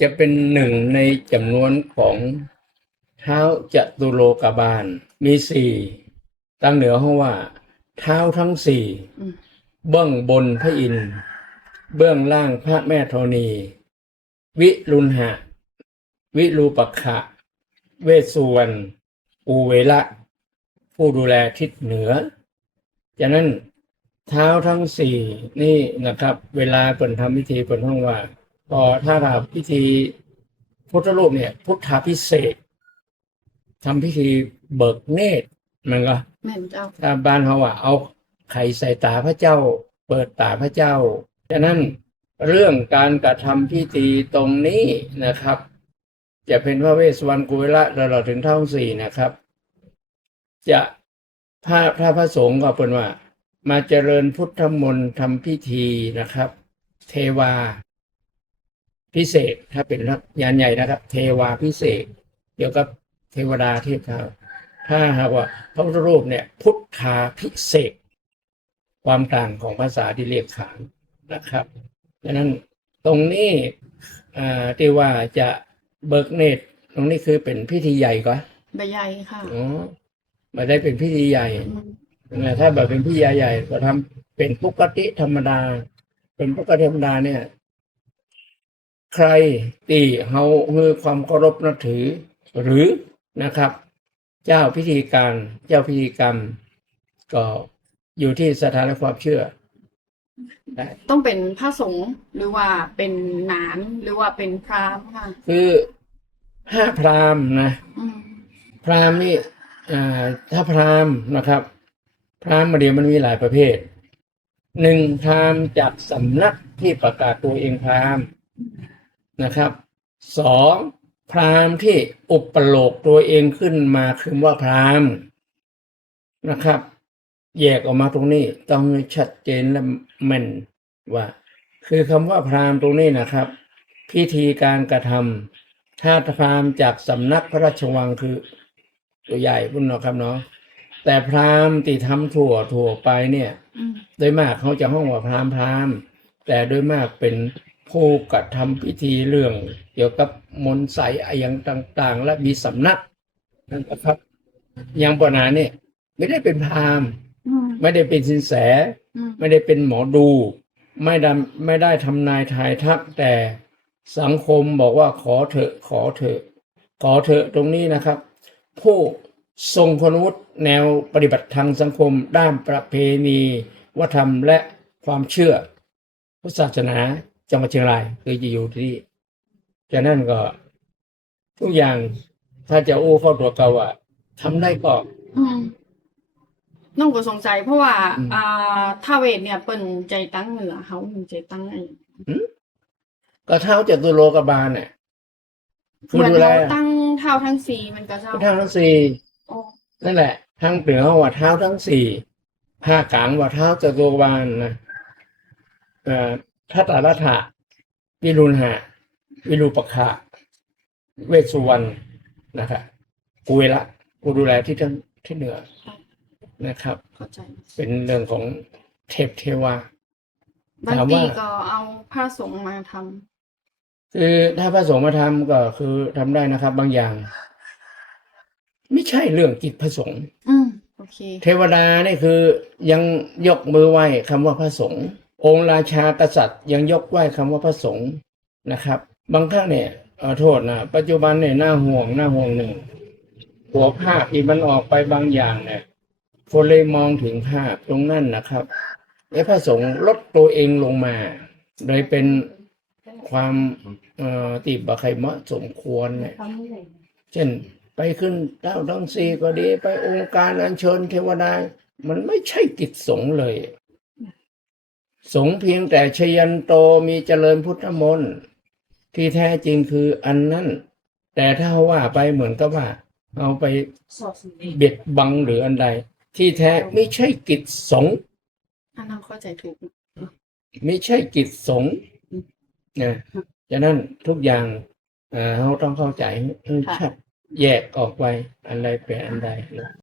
จะเป็นหนึ่งในจำนวนของเท้าจตุโลกบาล มีสี่ตั้งเหนือห้องว่า เท้าทั้งสี่อืมเบื้องบนพระอินทร์เบื้องล่างพระแม่ธรณี วิรุณหะ วิรูปักขะ เวสสุวรรณอูเวละผู้ดูแลทิศเหนือ จากนั้นเท้าทั้งสี่นี่นะครับ เวลาเปิดทำพิธีเปิดห้องว่า พอถ้าทำพิธีพุทธรูปเนี่ย พุทธาพิเศษกทำพิธีเบิกเนตรมันก็ แม่นเจ้า ถ้าบ้านเขาว่าเอาไข่ใส่ตาพระเจ้า เปิดตาพระเจ้าฉะนั้นเรื่องการกระทำพิธีตรงนี้นะครับ จะเป็นพระเวสสวรรณกุเวละตลอดถึงเท่าสี่นะครับ จะถ้าถ้าพระสงฆ์ก็เป็นว่า มาเจริญพุทธมนต์ทำพิธีนะครับ เทวา พิเศษถ้าเป็นยานใหญ่นะครับ เทวาพิเศษ เกี่ยวกับเทวดาเทพเจ้าถ้าหากว่าพระพุทธรูปเนี่ยพุทธาพิเศษกความต่างของภาษาที่เรียกขานนะครับดังนั้นตรงนี้อ่าที่ว่าจะเบิกเนตรตรงนี้คือเป็นพิธีใหญ่ก่อนใบใหญ่ค่ะอ๋อไม่ได้เป็นพิธีใหญ่อืมนะถ้าแบบเป็นพิธีใหญ่ก็ทำเป็นปกติธรรมดา เป็นปกติธรรมดาเนี่ย ใครตีเฮาเฮือความเคารพนับถือ หรือนะครับ เจ้าพิธีการเจ้าพิธีกรรม ก็อยู่ที่สถานความเชื่อได้ต้องเป็นพระสงฆ์หรือว่าเป็นหนานหรือว่าเป็นพราหมณ์ค่ะคือห้าพราหมณ์นะอืมพราหมณ์นี่อ่าถ้าพราหมณ์นะครับ พราหมณ์มาเดี๋ยวมันมีหลายประเภทหนึ่งพราหมณ์จากสำนักที่ประกาศตัวเองพราหมณ์ นะครับสองพราหมณ์ที่อุปโลกตัวเองขึ้นมาคือว่าพราหมณ์นะครับ แยกออกมาตรงนี้ต้องให้ชัดเจนและแม่นว่า คือคำว่าพราหมณ์ตรงนี้นะครับ พิธีการกระทำถ้าพราหมณ์จากสำนักพระราชวังคือตัวใหญ่พุ่นเนาะครับเนาะแต่พราหมณ์ที่ทำถั่วถั่วไปเนี่ยอืมโดยมากเขาจะห้องว่าพราหมณ์พราหมณ์แต่โดยมากเป็น ผู้กระทำพิธีเรื่อง เกี่ยวกับมนต์ใสอะไรอย่างต่าง ๆ และมีสำนักนั่นนะครับอย่างปนาเนี่ยไม่ได้เป็นพราหมณ์อืมไม่ได้เป็นสินแสอืมไม่ได้เป็นหมอดู ไม่ได้ไม่ได้ทำนายทายทักแต่สังคมบอกว่าขอเถอะขอเถอะขอเถอะตรงนี้นะครับ ผู้ทรงคุณวุฒิแนวปฏิบัติทางสังคม ด้านประเพณีวัฒนธรรมและความเชื่อพุทธศาสนา จังหวัดเชียงรายคือจะอยู่ที่นี่จากนั้นก็ทุกอย่างถ้าจะอู้เข้าตัวเก่าอะทำได้ก็อืมน้องก็สงสัยเพราะว่าอืมอ่าท้าวเวทเนี่ยเปิ้นใจตั้งเหนือเขามีใจตั้งไอ้ก็เท้าจตุโลกบาลเนี่ยเหมือนดูแลเขาตั้งเท้าทั้งสี่มันก็เจ้าเท้าทั้งสี่โอ้นั่นแหละทางเหนือว่าเท้าทั้งสี่ภาคกลางว่าเท้าจตุโลกบาลนะเอ่อ ทัตตารัฐะวิรุณหะ วิรูปกขะเวสสุวรรณนะครับกุเวละผู้ดูแลที่ทั้งที่เหนือนะครับ เข้าใจเป็นเรื่องของเทพเทวา บางถามทีว่า ก็เอาพระสงฆ์มาทำคือถ้าพระสงฆ์มาทำก็คือทำได้นะครับ บางอย่าง ไม่ใช่เรื่องกิจพระสงฆ์อืมโอเค เทวดานี่คือยังยกมือไหว้คำว่าพระสงฆ์ องค์ราชากษัตริย์ยังยกไหว้คำว่าพระสงฆ์นะครับ บางครั้งเนี่ยอโทษนะปัจจุบันเนี่ยน่าห่วงน่าห่วงหนึ่งหัวภาพที่มันออกไปบางอย่างเนี่ยคนเลยมองถึงภาพตรงนั้นนะครับไอ้พระสงฆ์ลดตัวเองลงมา โดยเป็นความตีบะใครมะสมควรเนี่ยเช่นไปขึ้นเต้าทั้งสี่ก็ดี ไปองค์การอัญเชิญเทวดา มันไม่ใช่กิจสงฆ์เลย สงฆ์เพียงแต่ชยันโตมีเจริญพุทธมนต์ที่แท้จริงคืออันนั้น แต่ถ้าว่าไปเหมือนกับว่า เอาไปเบียดบังหรืออันใด ที่แท้ไม่ใช่กิจสงฆ์อันนั้นเข้าใจถูก ไม่ใช่กิจสงฆ์นะฉะนั้นทุกอย่างเอ่อเราต้องเข้าใจให้ชัดแยกออกไปอันใดเป็นอันใดนะ